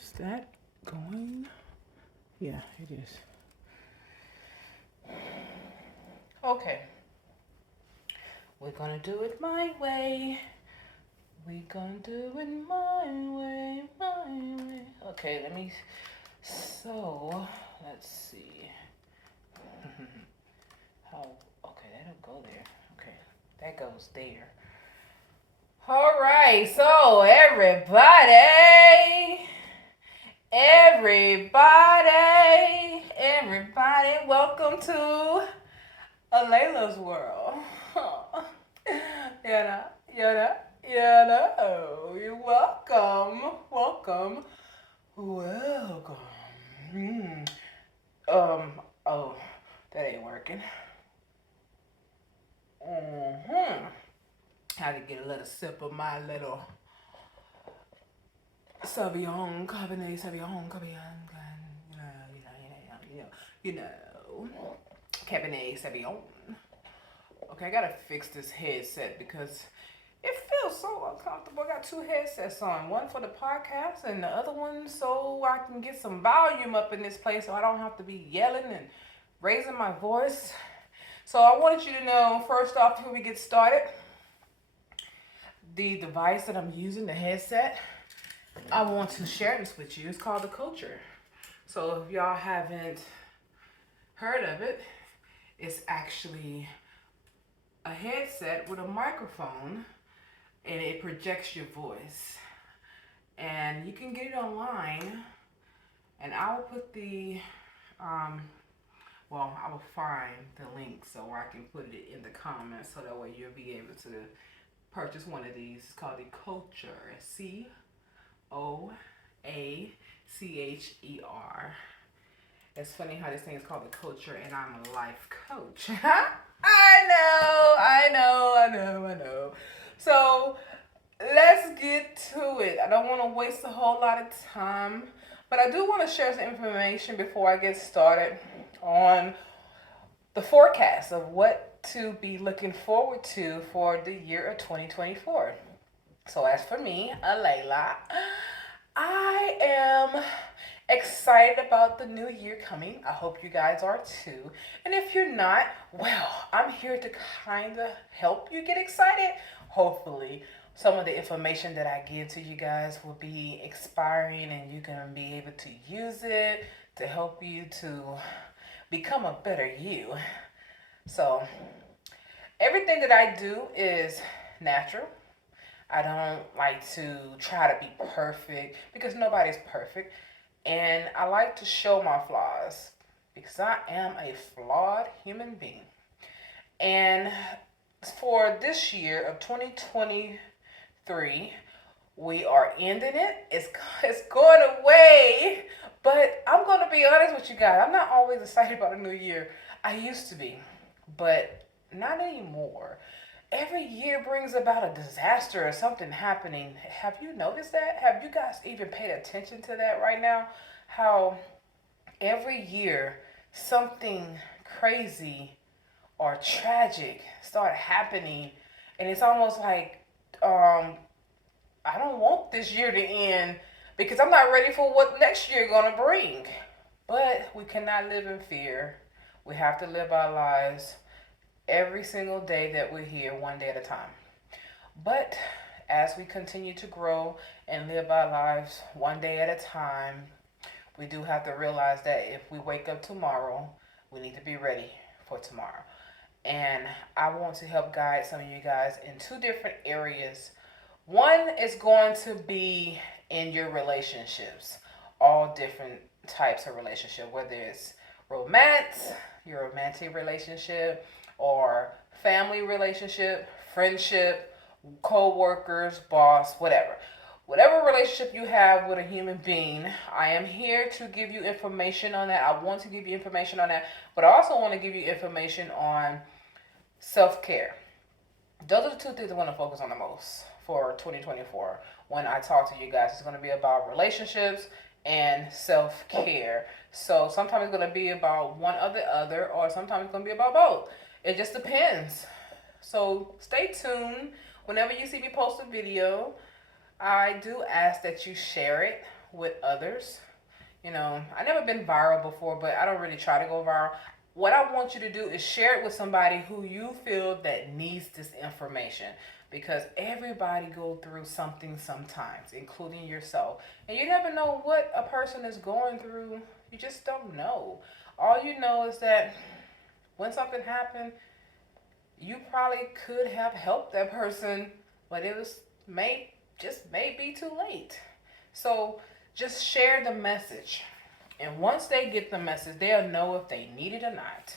Is that going? Yeah, it is. Okay. We're gonna do it my way. We're gonna do it my way, my way. Okay, let's see. Okay, that'll go there. Okay, that goes there. All right, so everybody, welcome to Layla's world. Yeah, you're welcome. Hmm. Oh, that ain't working. Had to get a little sip of my little Cabernet Sauvignon. You know, Cabernet Sauvignon. Okay, I gotta fix this headset because it feels so uncomfortable. I got two headsets on, one for the podcast and the other one so I can get some volume up in this place so I don't have to be yelling and raising my voice. So I wanted you to know, first off, before we get started, the device that I'm using, the headset, I want to share this with you. It's called the Culture. So if y'all haven't heard of it, it's actually a headset with a microphone and it projects your voice. And you can get it online, and I will put I will find the link so I can put it in the comments so that way you'll be able to purchase one of these. It's called the Culture, Coacher. It's funny how this thing is called the Culture and I'm a life coach. I know. So let's get to it. I don't want to waste a whole lot of time, but I do want to share some information before I get started on the forecast of what to be looking forward to for the year of 2024. So as for me, Layla, I am excited about the new year coming. I hope you guys are too. And if you're not, well, I'm here to kind of help you get excited. Hopefully, some of the information that I give to you guys will be inspiring and you're going to be able to use it to help you to become a better you. So, everything that I do is natural. I don't like to try to be perfect because nobody's perfect. And I like to show my flaws because I am a flawed human being. And for this year of 2023, we are ending it. It's going away. But I'm going to be honest with you guys. I'm not always excited about a new year. I used to be, but not anymore. Every year brings about a disaster or something happening. Have you noticed that? Have you guys even paid attention to that right now? How every year something crazy or tragic start happening, and it's almost like I don't want this year to end because I'm not ready for what next year gonna bring. But we cannot live in fear. We have to live our lives every single day that we're here, one day at a time. But as we continue to grow and live our lives one day at a time, we do have to realize that if we wake up tomorrow, we need to be ready for tomorrow. And I want to help guide some of you guys in two different areas. One is going to be in your relationships, all different types of relationship, whether it's romance, your romantic relationship, or family relationship, friendship, co-workers, boss, whatever. Whatever relationship you have with a human being, I am here to give you information on that. I want to give you information on that, but I also want to give you information on self-care. Those are the two things I want to focus on the most for 2024. When I talk to you guys, it's going to be about relationships and self-care. So sometimes it's going to be about one or the other, or sometimes it's going to be about both. It just depends. So stay tuned. Whenever you see me post a video, I do ask that you share it with others. I never been viral before, but I don't really try to go viral. What I want you to do is share it with somebody who you feel that needs this information, because everybody go through something sometimes, including yourself. And you never know what a person is going through. You just don't know. All you know is that when something happened, you probably could have helped that person, but it was may be too late. So just share the message. And once they get the message, they'll know if they need it or not.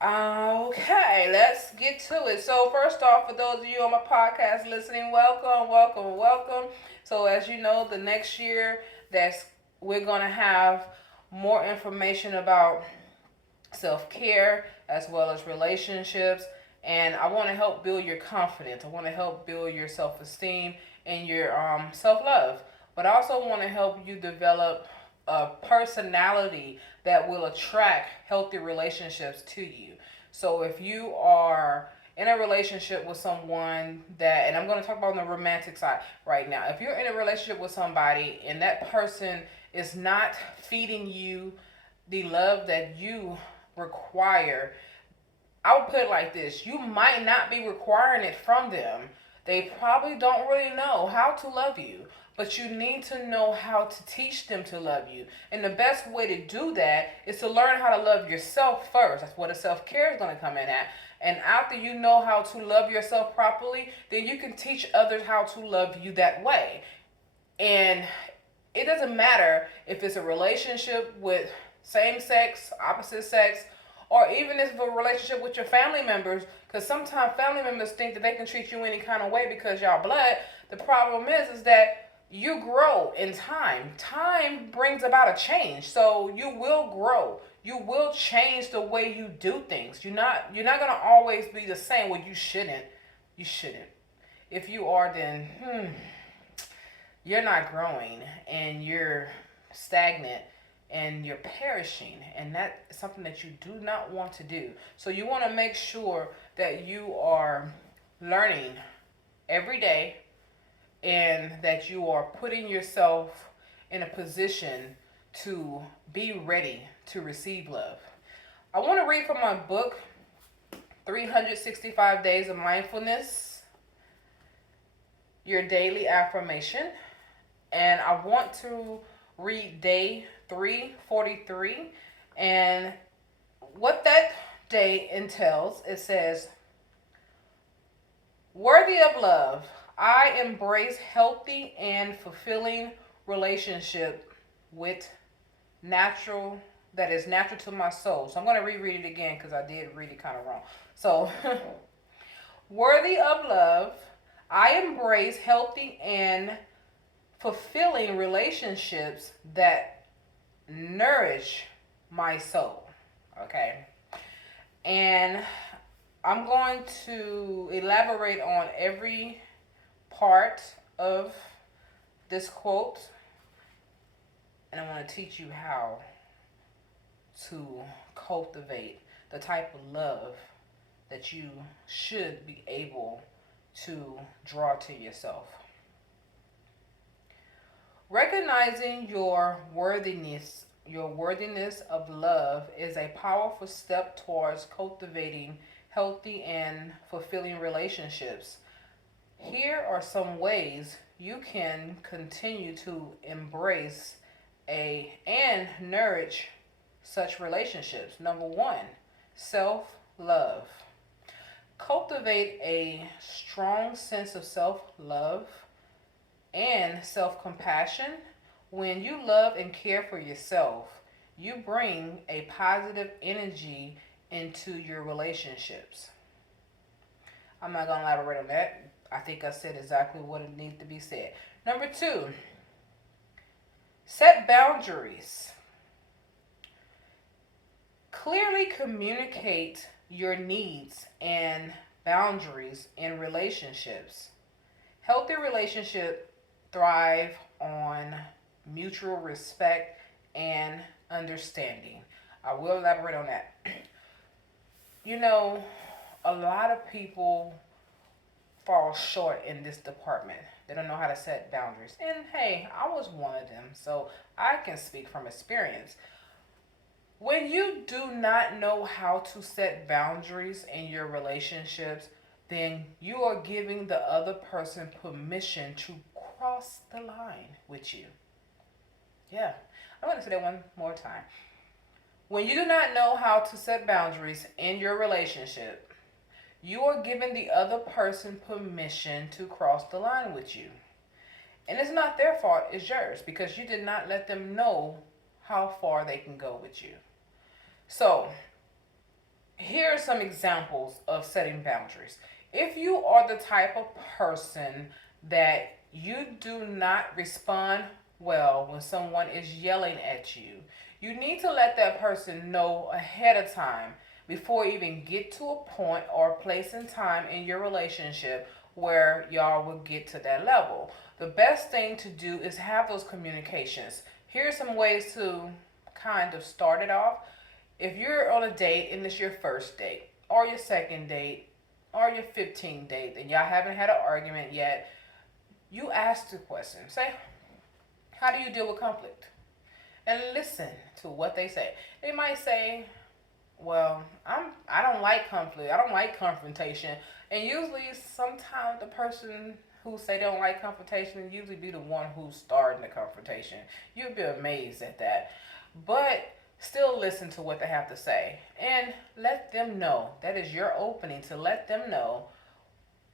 Okay, let's get to it. So, first off, for those of you on my podcast listening, welcome, welcome, welcome. So, as you know, the next year, that's we're gonna have more information about self care as well as relationships. And I want to help build your confidence. I want to help build your self esteem and your self love. But I also want to help you develop a personality that will attract healthy relationships to you. So if you are in a relationship with someone that, and I'm going to talk about on the romantic side right now, if you're in a relationship with somebody and that person is not feeding you the love that you require, I would put it like this: you might not be requiring it from them. They probably don't really know how to love you, but you need to know how to teach them to love you. And the best way to do that is to learn how to love yourself first. That's where the self care is going to come in at. And after you know how to love yourself properly, then you can teach others how to love you that way. And it doesn't matter if it's a relationship with same sex, opposite sex, or even if it's a relationship with your family members, because sometimes family members think that they can treat you any kind of way because y'all blood. The problem is that you grow in time. Time brings about a change, so you will grow. You will change the way you do things. You're not gonna always be the same. Well, you shouldn't. You shouldn't. If you are, then you're not growing and you're stagnant and you're perishing, and that's something that you do not want to do. So you want to make sure that you are learning every day and that you are putting yourself in a position to be ready to receive love. I want to read from my book, 365 Days of Mindfulness, Your Daily Affirmation. And I want to read day 343. And what that day entails, it says, worthy of love, I embrace healthy and fulfilling relationship with natural that is natural to my soul. So I'm going to reread it again because I did read it kind of wrong. So, worthy of love, I embrace healthy and fulfilling relationships that nourish my soul. Okay. And I'm going to elaborate on every part of this quote, and I want to teach you how to cultivate the type of love that you should be able to draw to yourself. Recognizing your worthiness of love is a powerful step towards cultivating healthy and fulfilling relationships. Here are some ways you can continue to embrace and nourish such relationships. Number 1, self-love. Cultivate a strong sense of self-love and self-compassion. When you love and care for yourself, you bring a positive energy into your relationships. I'm not going to elaborate on that. I think I said exactly what it needs to be said. Number 2, set boundaries. Clearly communicate your needs and boundaries in relationships. Healthy relationships thrive on mutual respect and understanding. I will elaborate on that. You know, a lot of people fall short in this department. They don't know how to set boundaries. And hey, I was one of them, so I can speak from experience. When you do not know how to set boundaries in your relationships, then you are giving the other person permission to cross the line with you. Yeah, I'm going to say that one more time. When you do not know how to set boundaries in your relationship, you are giving the other person permission to cross the line with you. And it's not their fault, it's yours because you did not let them know how far they can go with you. So, here are some examples of setting boundaries. If you are the type of person that you do not respond well when someone is yelling at you, you need to let that person know ahead of time before you even get to a point or place in time in your relationship where y'all will get to that level. The best thing to do is have those communications. Here are some ways to kind of start it off. If you're on a date and it's your first date or your second date or your 15th date and y'all haven't had an argument yet, you ask the question. Say, how do you deal with conflict? And listen to what they say. They might say, well, I don't like conflict. I don't like confrontation. And usually sometimes the person who say they don't like confrontation usually be the one who's starting the confrontation. You'll be amazed at that. But still listen to what they have to say and let them know. That is your opening to let them know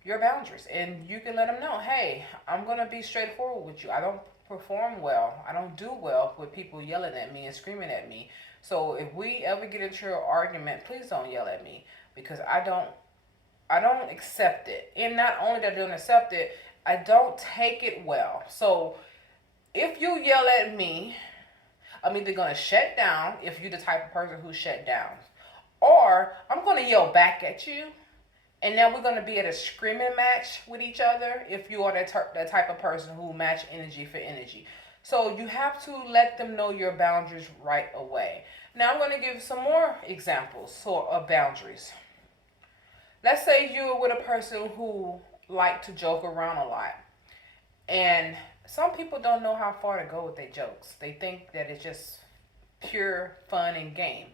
your boundaries. And you can let them know, hey, I'm going to be straightforward with you. I don't perform well. I don't do well with people yelling at me and screaming at me. So if we ever get into an argument, please don't yell at me because I don't accept it. And not only that I don't accept it, I don't take it well. So if you yell at me, I'm either going to shut down if you're the type of person who shut down, or I'm going to yell back at you. And now we're going to be at a screaming match with each other if you are that type of person who match energy for energy. So you have to let them know your boundaries right away. Now I'm going to give some more examples of boundaries. Let's say you're with a person who like to joke around a lot. And some people don't know how far to go with their jokes. They think that it's just pure fun and game.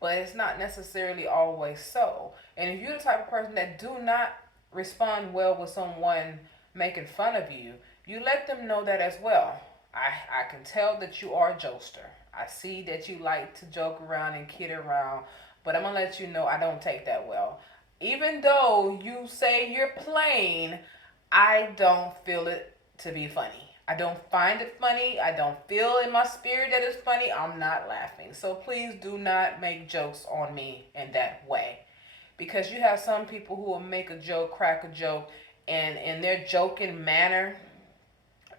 But it's not necessarily always so. And if you're the type of person that do not respond well with someone making fun of you, you let them know that as well. I can tell that you are a jokester. I see that you like to joke around and kid around, but I'm going to let you know I don't take that well. Even though you say you're playing, I don't feel it to be funny. I don't find it funny. I don't feel in my spirit that it's funny. I'm not laughing. So please do not make jokes on me in that way. Because you have some people who will make a joke, crack a joke, and in their joking manner,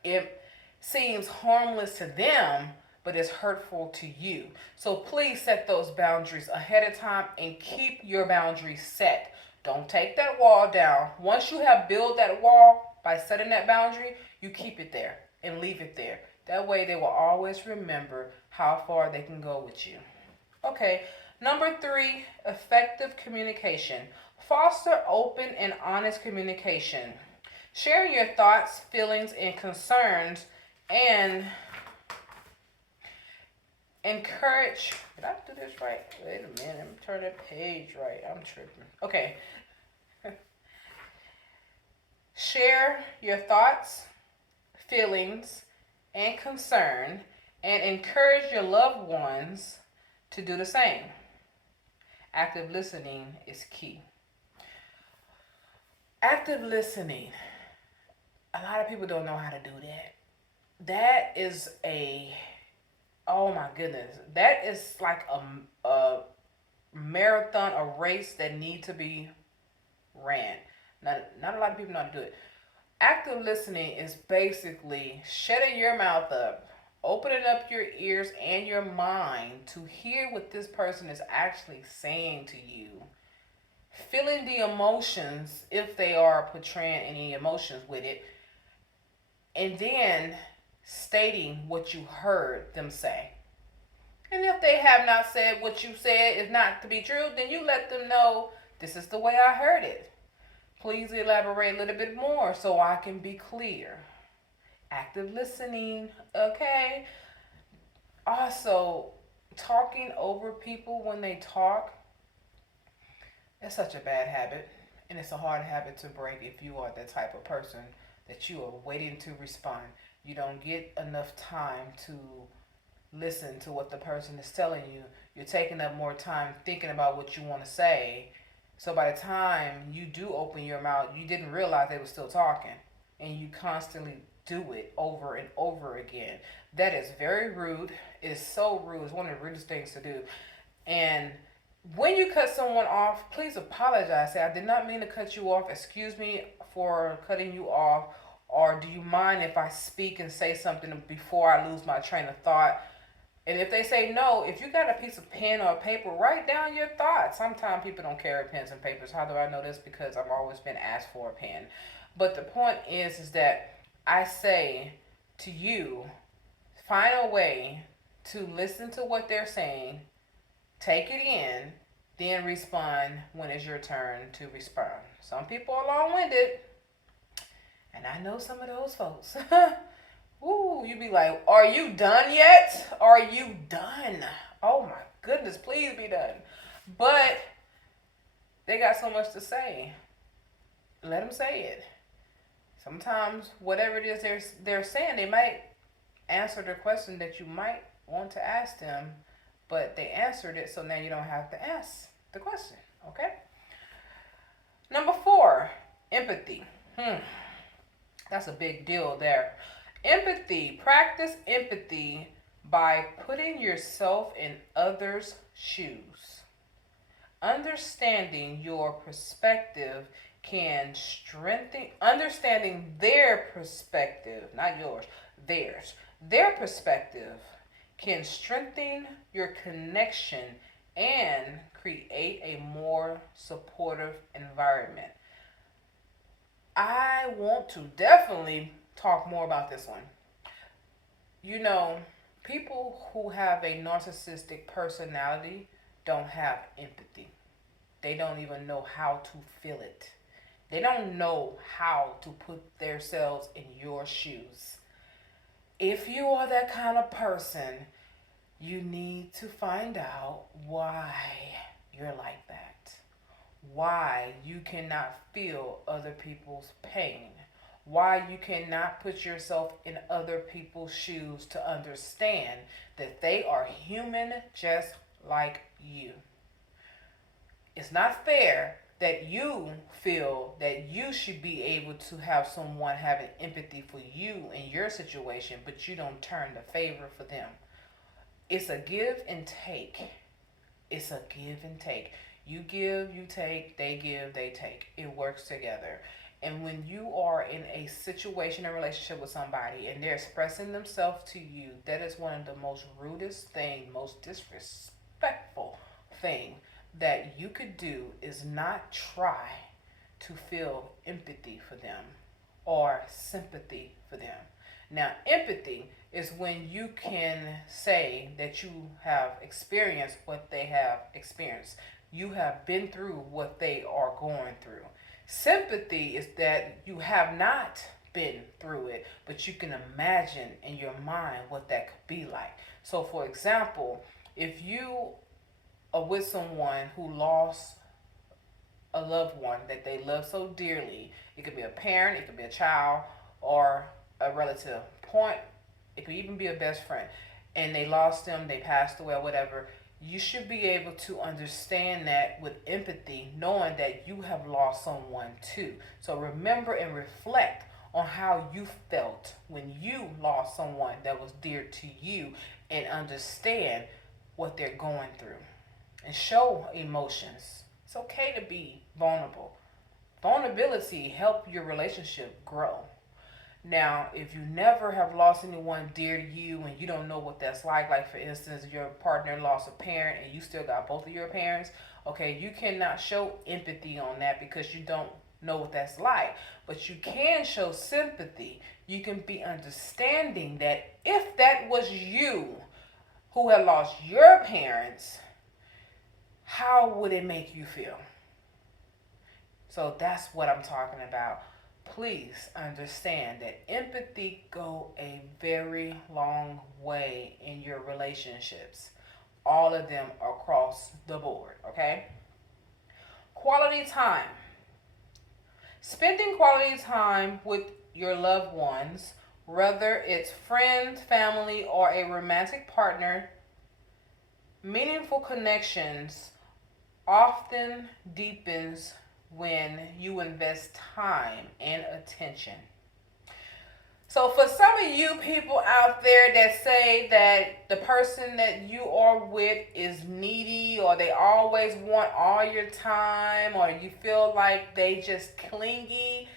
it seems harmless to them, but it's hurtful to you. So please set those boundaries ahead of time and keep your boundaries set. Don't take that wall down. Once you have built that wall by setting that boundary, you keep it there and leave it there. That way they will always remember how far they can go with you. Okay, number 3, effective communication. Foster open and honest communication. Share your thoughts, feelings, and concerns and encourage. Did I do this right? Wait a minute. Let me turn that page right. I'm tripping. Okay. Share your thoughts, feelings, and concern, and encourage your loved ones to do the same. Active listening is key. Active listening. A lot of people don't know how to do that. That is oh my goodness. That is like a marathon, a race that needs to be ran. Not a lot of people know how to do it. Active listening is basically shutting your mouth up, opening up your ears and your mind to hear what this person is actually saying to you, feeling the emotions if they are portraying any emotions with it, and then stating what you heard them say. And if they have not said what you said is not to be true, then you let them know this is the way I heard it. Please elaborate a little bit more so I can be clear. Active listening, okay? Also, talking over people when they talk, it's such a bad habit. And it's a hard habit to break if you are the type of person that you are waiting to respond. You don't get enough time to listen to what the person is telling you. You're taking up more time thinking about what you want to say. So by the time you do open your mouth, you didn't realize they were still talking. And you constantly do it over and over again. That is very rude. It is so rude. It's one of the rudest things to do. And when you cut someone off, please apologize. Say, I did not mean to cut you off. Excuse me for cutting you off. Or do you mind if I speak and say something before I lose my train of thought? And if they say no, if you got a piece of pen or paper, write down your thoughts. Sometimes people don't carry pens and papers. How do I know this? Because I've always been asked for a pen. But the point is that I say to you, find a way to listen to what they're saying, take it in, then respond when it's your turn to respond. Some people are long-winded, and I know some of those folks. Ooh, you be like, are you done yet? Are you done? Oh my goodness, please be done. But they got so much to say. Let them say it. Sometimes whatever it is they're saying, they might answer the question that you might want to ask them, but they answered it, so now you don't have to ask the question. Okay. Number 4, empathy. That's a big deal there. Empathy. Practice empathy by putting yourself in others' shoes. Understanding your perspective can strengthen, understanding their perspective, not yours, theirs. Their perspective can strengthen your connection and create a more supportive environment. I want to definitely talk more about this one. You know, people who have a narcissistic personality don't have empathy. They don't even know how to feel it. They don't know how to put themselves in your shoes. If you are that kind of person, you need to find out why you're like that. Why you cannot feel other people's pain. Why you cannot put yourself in other people's shoes to understand that they are human just like you. It's not fair that you feel that you should be able to have someone having empathy for you in your situation, but you don't turn the favor for them. It's a give and take. It's a give and take. You give, you take, they give, they take. It works together. And when you are in a situation, a relationship with somebody, and they're expressing themselves to you, that is one of the most rudest thing, most disrespectful thing that you could do is not try to feel empathy for them or sympathy for them. Now, empathy is when you can say that you have experienced what they have experienced. You have been through what they are going through. Sympathy is that you have not been through it, but you can imagine in your mind what that could be like. So, for example, if you are with someone who lost a loved one that they love so dearly, it could be a parent, it could be a child, or a relative. Point, it could even be a best friend, and they lost them, they passed away, or whatever. You should be able to understand that with empathy, knowing that you have lost someone too. So remember and reflect on how you felt when you lost someone that was dear to you, and understand what they're going through. And show emotions. It's okay to be vulnerable. Vulnerability helps your relationship grow. Now, if you never have lost anyone dear to you and you don't know what that's like for instance, your partner lost a parent and you still got both of your parents, okay, you cannot show empathy on that because you don't know what that's like. But you can show sympathy. You can be understanding that if that was you who had lost your parents, how would it make you feel? So that's what I'm talking about. Please understand that empathy go a very long way in your relationships. All of them across the board, okay? Quality time. Spending quality time with your loved ones, whether it's friends, family, or a romantic partner, meaningful connections often deepens when you invest time and attention. So, for some of you people out there that say that the person that you are with is needy, or they always want all your time, or you feel like they just clingy,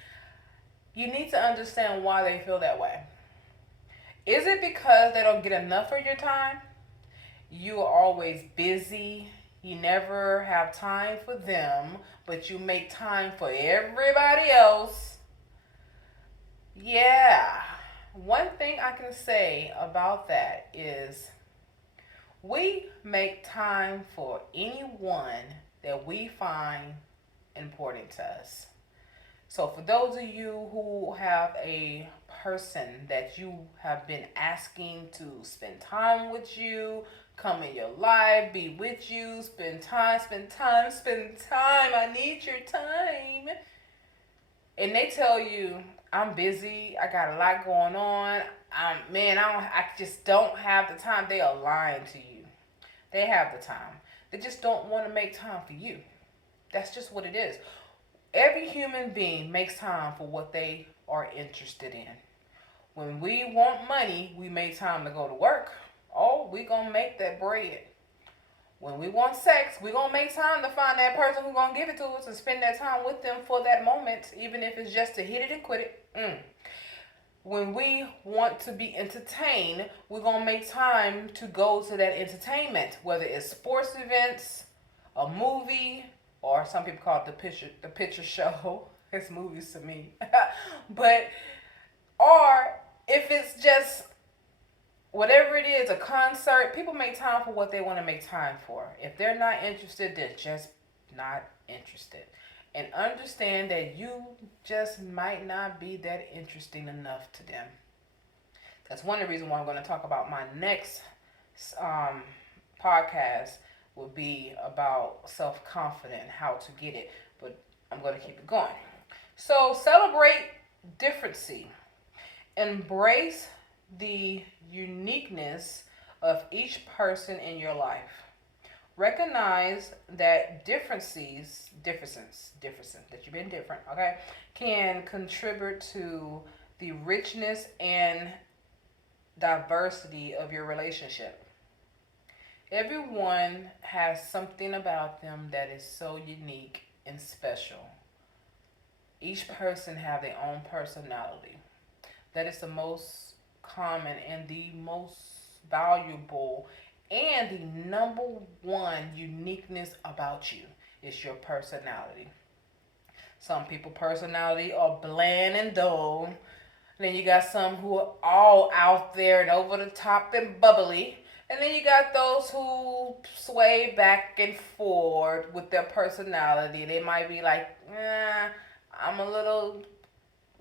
you need to understand why they feel that way. Is it because they don't get enough of your time? You are always busy. You never have time for them, but you make time for everybody else. Yeah. One thing I can say about that is we make time for anyone that we find important to us. So, for those of you who have a person that you have been asking to spend time with you, come in your life, be with you, spend time, spend time, spend time, I need your time, and they tell you, I'm busy, I got a lot going on, I just don't have the time, they are lying to you. They have the time. They just don't want to make time for you. That's just what it is. Every human being makes time for what they are interested in. When we want money, we make time to go to work. Oh, we gonna make that bread. When we want sex, we gonna make time to find that person who gonna give it to us and spend that time with them for that moment, even if it's just to hit it and quit it. When we want to be entertained, we're gonna make time to go to that entertainment, whether it's sports events, a movie, or some people call it the picture show. It's movies to me. But or if it's just whatever it is, a concert, people make time for what they want to make time for. If they're not interested, they're just not interested. And understand that you just might not be that interesting enough to them. That's one of the reasons why I'm going to talk about my next um, podcast will be about self-confidence, how to get it. But I'm going to keep it going. So celebrate differency. Embrace the uniqueness of each person in your life. Recognize that differences that you've been different, okay, can contribute to the richness and diversity of your relationship. Everyone has something about them that is so unique and special. Each person have their own personality. That is the most common and the most valuable and the number one uniqueness about you is your personality. Some people personality are bland and dull. Then you got some who are all out there and over the top and bubbly. And then you got those who sway back and forth with their personality. They might be like, I'm a little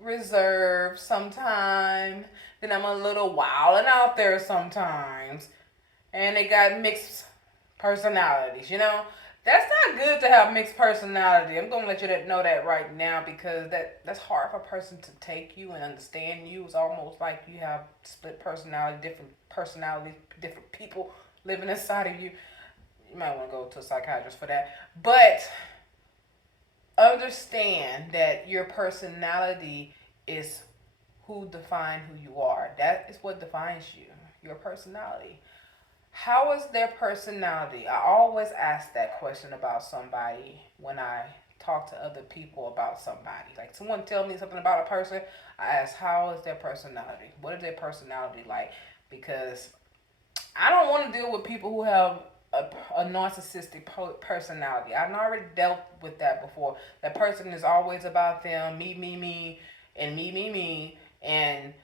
reserved sometimes. Then I'm a little wild and out there sometimes. And they got mixed personalities, you know? That's not good to have mixed personality. I'm gonna let you know that right now because that's hard for a person to take you and understand you. It's almost like you have split personalities, different people living inside of you. You might want to go to a psychiatrist for that. But understand that your personality is who define who you are. That is what defines you. Your personality. How is their personality? I always ask that question about somebody when I talk to other people about somebody. Like someone tell me something about a person, I ask how is their personality? What is their personality like? Because I don't want to deal with people who have a narcissistic personality. I've already dealt with that before. That person is always about them, me, and me, and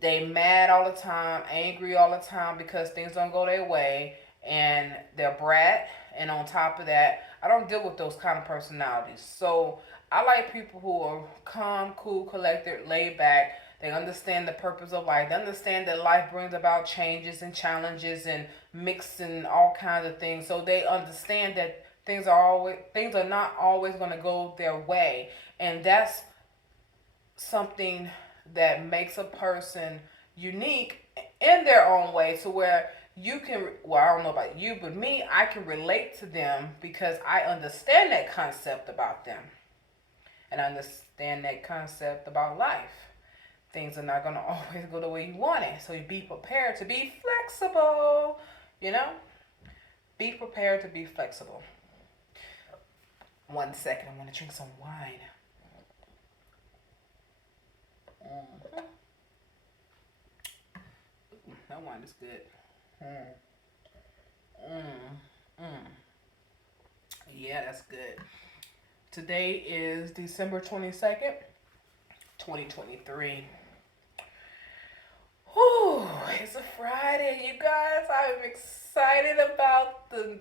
they mad all the time, angry all the time because things don't go their way, and they're brat. And on top of that, I don't deal with those kind of personalities. So I like people who are calm, cool, collected, laid back. They understand the purpose of life. They understand that life brings about changes and challenges and mixing all kinds of things. So they understand that things are not always going to go their way, and that's something that makes a person unique in their own way, to where you can, well, I don't know about you, but me, I can relate to them because I understand that concept about them, and I understand that concept about life. Things are not going to always go the way you want it, so you be prepared to be flexible. You know, be prepared to be flexible. 1 second, I'm going to drink some wine. Mm-hmm. That wine is good. Mm. Mm. Mm. Yeah, that's good. Today is December 22nd, 2023. Whew, it's a Friday, you guys. I'm excited about the.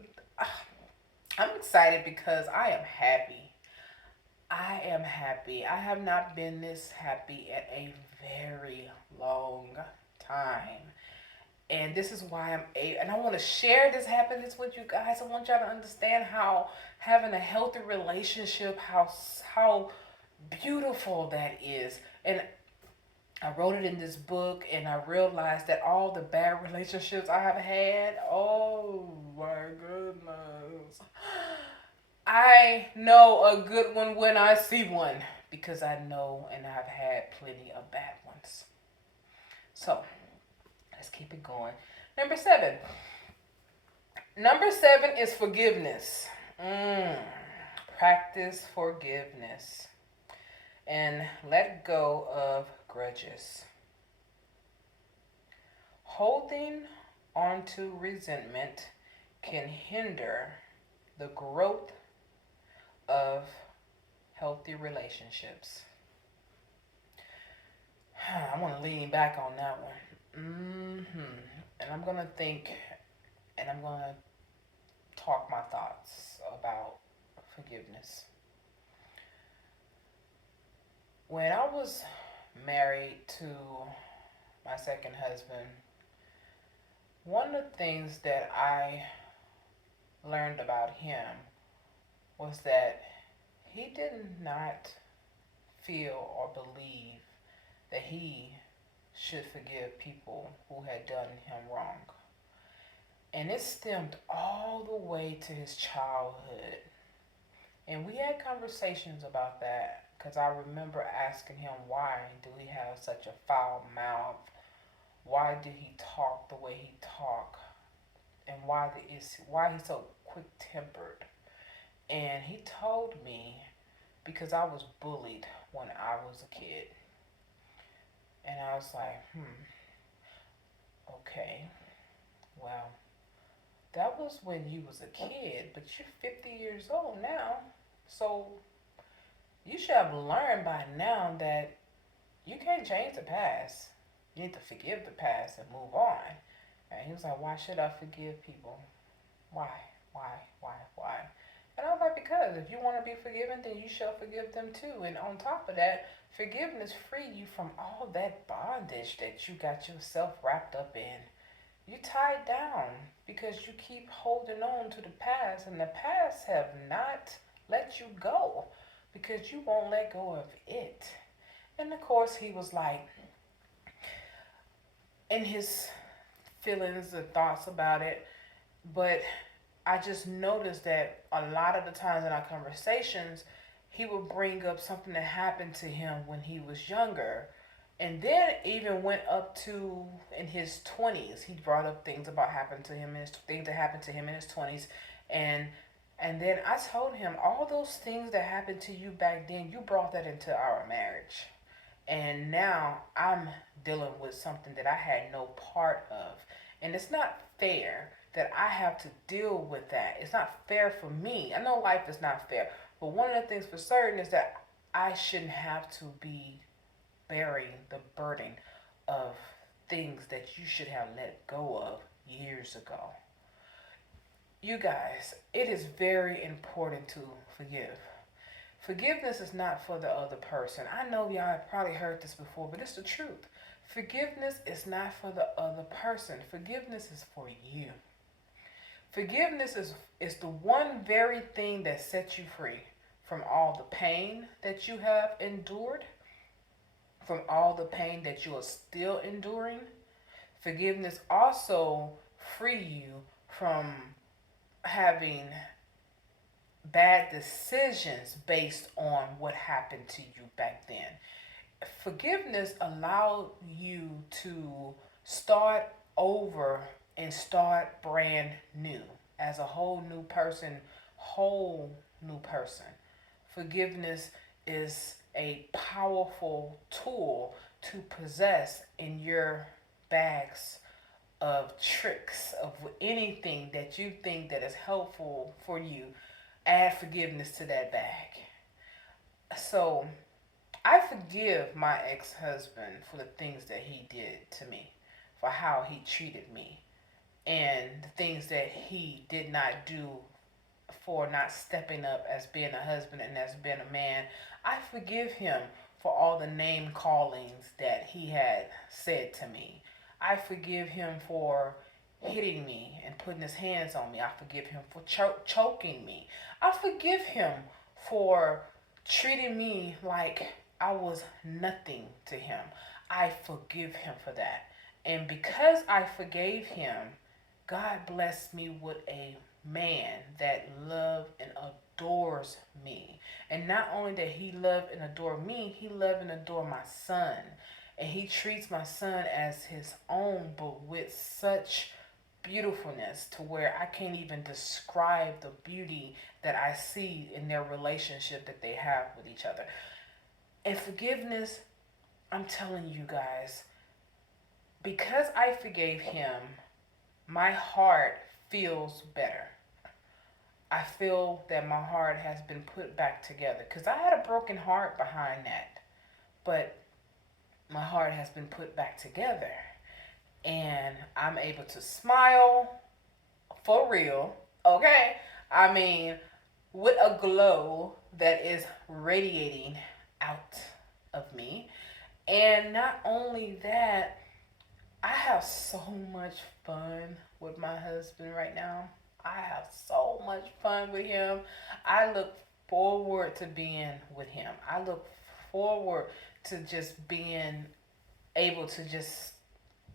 I'm excited because I am happy. I am happy. I have not been this happy at a very long time. And this is why and I want to share this happiness with you guys. I want y'all to understand how having a healthy relationship, how beautiful that is. And I wrote it in this book, and I realized that all the bad relationships I have had, oh my goodness. I know a good one when I see one, because I know and I've had plenty of bad ones. So, let's keep it going. Number seven. Number seven is forgiveness. Mm. Practice forgiveness and let go of grudges. Holding onto resentment can hinder the growth of healthy relationships. I want to lean back on that one. And I'm going to think, and I'm going to talk my thoughts about forgiveness. When I was married to my second husband, one of the things that I learned about him was that he did not feel or believe that he should forgive people who had done him wrong. And it stemmed all the way to his childhood. And we had conversations about that because I remember asking him, why do he have such a foul mouth? Why did he talk the way he talked? And why he's so quick tempered? And he told me, because I was bullied when I was a kid. And I was like, okay, well, that was when you was a kid, but you're 50 years old now. So you should have learned by now that you can't change the past. You need to forgive the past and move on. And he was like, why should I forgive people? Why? Why? And I was like, because if you want to be forgiven, then you shall forgive them too. And on top of that, forgiveness free you from all that bondage that you got yourself wrapped up in. You tied down because you keep holding on to the past, and the past have not let you go because you won't let go of it. And of course, he was like, in his feelings and thoughts about it, but I just noticed that a lot of the times in our conversations, he would bring up something that happened to him when he was younger. And then even went up to in his 20s. He brought up things about happened to him in his things that happened to him in his 20s. And and then I told him, all those things that happened to you back then, you brought that into our marriage. And now I'm dealing with something that I had no part of. And it's not fair that I have to deal with that. It's not fair for me. I know life is not fair, but one of the things for certain is that I shouldn't have to be bearing the burden of things that you should have let go of years ago. You guys, it is very important to forgive. Forgiveness is not for the other person. I know y'all have probably heard this before, but it's the truth. Forgiveness is not for the other person. Forgiveness is for you. Forgiveness is the one very thing that sets you free from all the pain that you have endured, from all the pain that you are still enduring. Forgiveness also free you from having bad decisions based on what happened to you back then. Forgiveness allowed you to start over and start brand new as a whole new person, whole new person. Forgiveness is a powerful tool to possess in your bags of tricks of anything that you think that is helpful for you. Add forgiveness to that bag. So I forgive my ex-husband for the things that he did to me, for how he treated me, and the things that he did not do, for not stepping up as being a husband and as being a man. I forgive him for all the name callings that he had said to me. I forgive him for hitting me and putting his hands on me. I forgive him for choking me. I forgive him for treating me like I was nothing to him. I forgive him for that. And because I forgave him, God blessed me with a man that loved and adores me. And not only that he loved and adored me, he loved and adored my son. And he treats my son as his own, but with such beautifulness to where I can't even describe the beauty that I see in their relationship that they have with each other. And forgiveness, I'm telling you guys, because I forgave him, my heart feels better. I feel that my heart has been put back together because I had a broken heart behind that, but my heart has been put back together, and I'm able to smile for real. Okay, I mean, with a glow that is radiating out of me, and not only that, I have so much fun with my husband right now. I have so much fun with him. I look forward to being with him. I look forward to just being able to just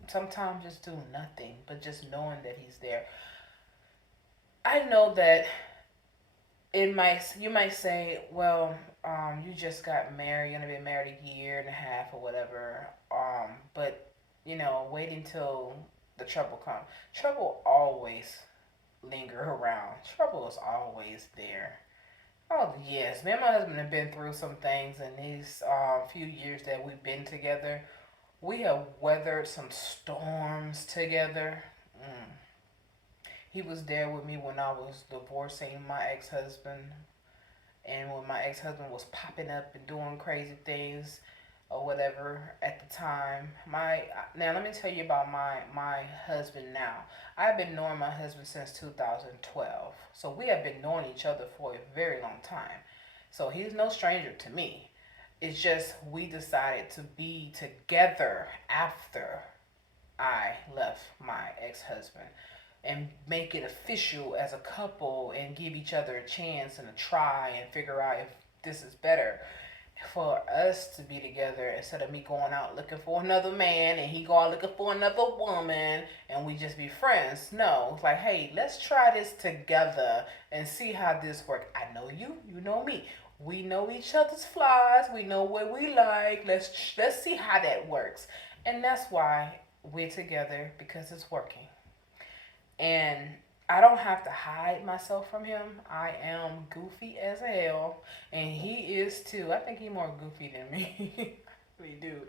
sometimes just do nothing, but just knowing that he's there. I know that you might say, well, you just got married, you're gonna be married a year and a half or whatever. But wait until the trouble comes. Trouble always linger around. Trouble is always there. Oh yes, me and my husband have been through some things in these few years that we've been together. We have weathered some storms together. Mm. He was there with me when I was divorcing my ex-husband, and when my ex-husband was popping up and doing crazy things or whatever at the time. My Now let me tell you about my husband now. I've been knowing my husband since 2012. So we have been knowing each other for a very long time. So he's no stranger to me. It's just we decided to be together after I left my ex-husband and make it official as a couple and give each other a chance and a try and figure out if this is better for us to be together instead of me going out looking for another man and he going looking for another woman and we just be friends. No, it's like, hey, let's try this together and see how this works. I know you, you know me. We know each other's flaws. We know what we like. Let's see how that works. And that's why we're together, because it's working. And I don't have to hide myself from him. I am goofy as hell, and he is too. I think he's more goofy than me. We do.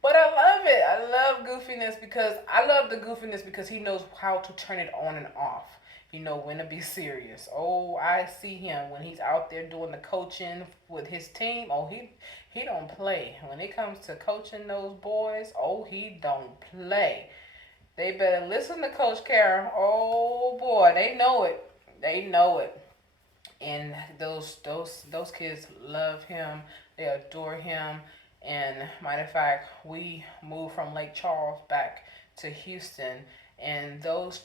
But I love it. I love goofiness because I love the goofiness because he knows how to turn it on and off. You know when to be serious. Oh, I see him when he's out there doing the coaching with his team. Oh, he don't play. When it comes to coaching those boys, oh, he don't play. They better listen to Coach Karen. Oh boy, they know it. They know it. and those kids love him. They adore him. And matter of fact, we moved from Lake Charles back to Houston, and those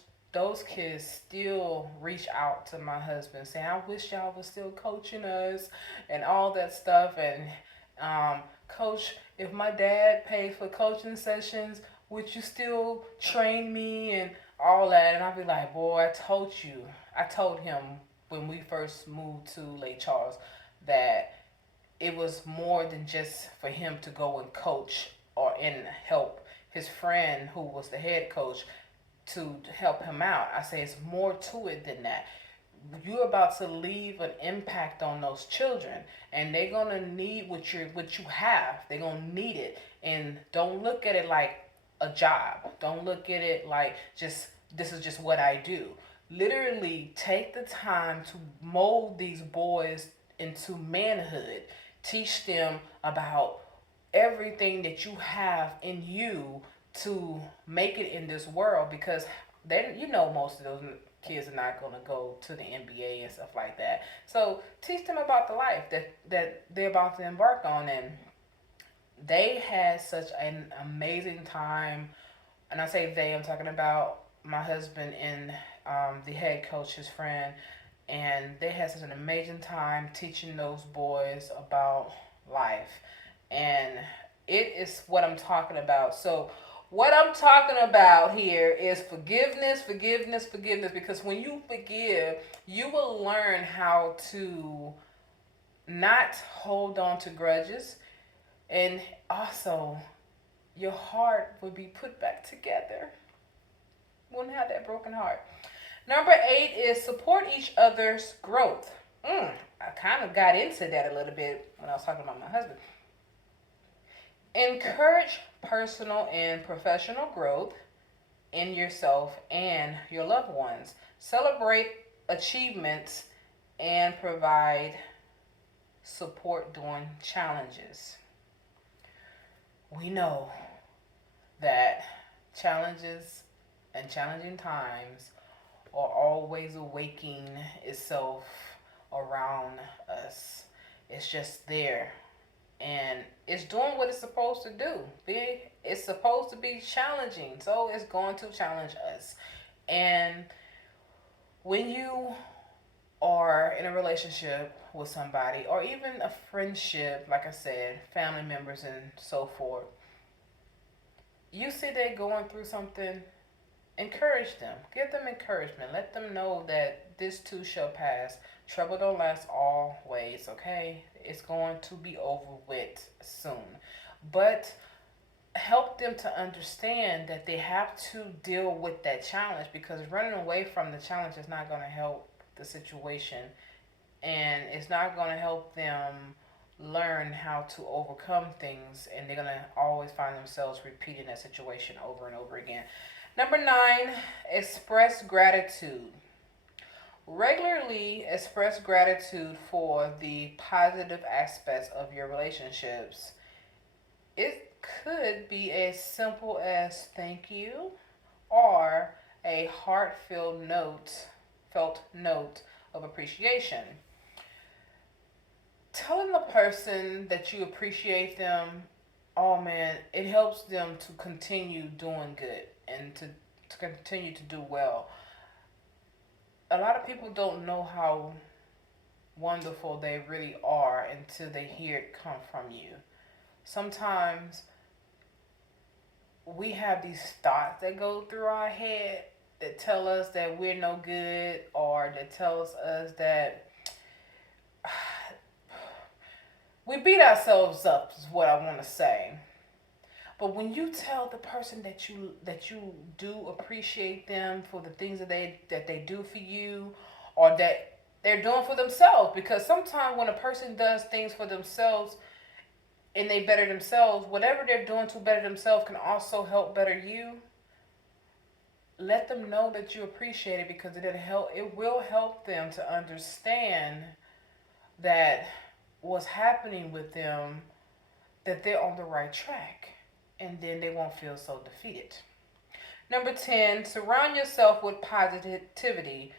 kids still reach out to my husband saying, "I wish y'all was still coaching us," and all that stuff. And coach, if my dad paid for coaching sessions, would you still train me and all that? And I'd be like, boy, I told you. I told him when we first moved to Lake Charles that it was more than just for him to go and coach or and help his friend who was the head coach to help him out. I say it's more to it than that. You're about to leave an impact on those children, and they're gonna need what you have. They're gonna need it, and don't look at it like a job. Don't look at it like just this is just what I do. Literally take the time to mold these boys into manhood. Teach them about everything that you have in you to make it in this world, because then most of those kids are not going to go to the NBA and stuff like that. So teach them about the life that they're about to embark on. And they had such an amazing time. And I say they, I'm talking about my husband and the head coach, his friend. And they had such an amazing time teaching those boys about life. And it is what I'm talking about. So what I'm talking about here is forgiveness, forgiveness, forgiveness. Because when you forgive, you will learn how to not hold on to grudges. And also, your heart will be put back together. Won't have that broken heart. Number 8 is support each other's growth. I kind of got into that a little bit when I was talking about my husband. Encourage personal and professional growth in yourself and your loved ones. Celebrate achievements and provide support during challenges. We know that challenges and challenging times are always awakening itself around us. It's just there. And it's doing what it's supposed to do. It's supposed to be challenging, so it's going to challenge us. And when you are in a relationship with somebody, or even a friendship, like I said, family members and so forth, you see they're going through something, encourage them. Give them encouragement. Let them know that this too shall pass. Trouble don't last always, okay? It's going to be over with soon. But help them to understand that they have to deal with that challenge, because running away from the challenge is not going to help the situation, and it's not going to help them learn how to overcome things, and they're going to always find themselves repeating that situation over and over again. Number 9, express gratitude. Regularly express gratitude for the positive aspects of your relationships. It could be as simple as thank you, or a felt note of appreciation. Telling the person that you appreciate them, oh man, it helps them to continue doing good and to continue to do well. A lot of people don't know how wonderful they really are until they hear it come from you. Sometimes we have these thoughts that go through our head that tell us that we're no good, or that tells us that we beat ourselves up is what I want to say. But when you tell the person that you do appreciate them for the things that they do for you, or that they're doing for themselves, because sometimes when a person does things for themselves and they better themselves, whatever they're doing to better themselves can also help better you. Let them know that you appreciate it, because it will help them to understand that what's happening with them, that they're on the right track, and then they won't feel so defeated. Number 10, surround yourself with positivity.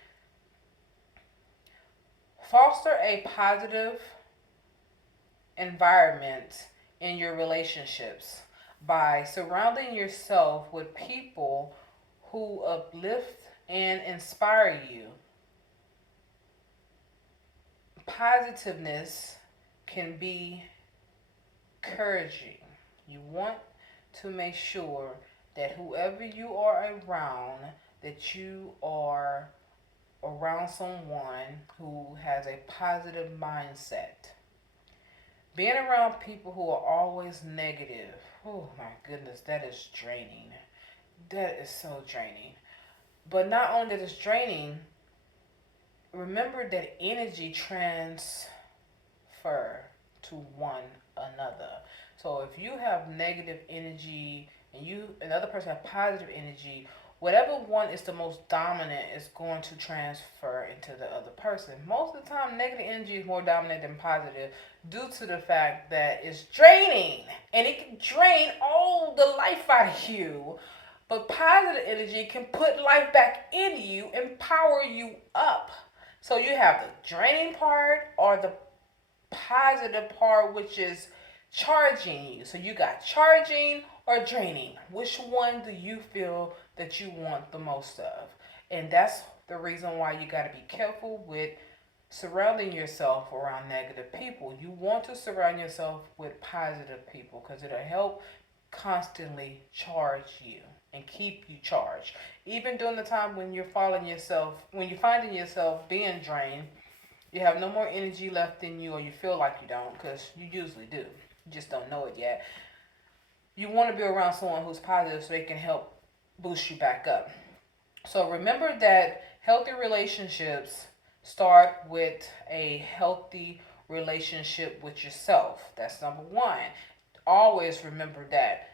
Foster a positive environment in your relationships by surrounding yourself with people who uplift and inspire you. Positiveness can be encouraging. You want to make sure that whoever you are around, that you are around someone who has a positive mindset. Being around people who are always negative, oh my goodness, that is draining. That is so draining. But not only that it's draining, remember that energy transfer to one another. So if you have negative energy and you another person have positive energy, whatever one is the most dominant is going to transfer into the other person. Most of the time, negative energy is more dominant than positive due to the fact that it's draining and it can drain all the life out of you. But positive energy can put life back in you and power you up. So you have the draining part or the positive part, which is charging you. So you got charging or draining. Which one do you feel that you want the most of? And that's the reason why you got to be careful with surrounding yourself around negative people. You want to surround yourself with positive people because it'll help constantly charge you and keep you charged. Even during the time when when you're finding yourself being drained, you have no more energy left in you, or you feel like you don't, because you usually do. You just don't know it yet. You want to be around someone who's positive so they can help boost you back up. So remember that healthy relationships start with a healthy relationship with yourself. That's number one. Always remember that.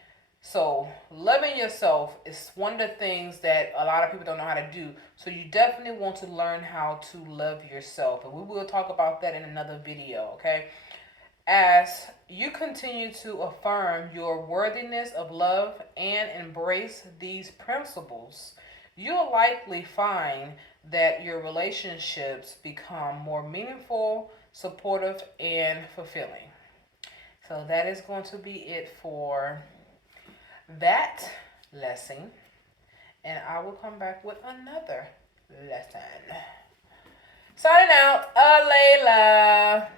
So, loving yourself is one of the things that a lot of people don't know how to do. So, you definitely want to learn how to love yourself. And we will talk about that in another video, okay? As you continue to affirm your worthiness of love and embrace these principles, you'll likely find that your relationships become more meaningful, supportive, and fulfilling. So, that is going to be it for that lesson, and I will come back with another lesson. Signing out, Layla.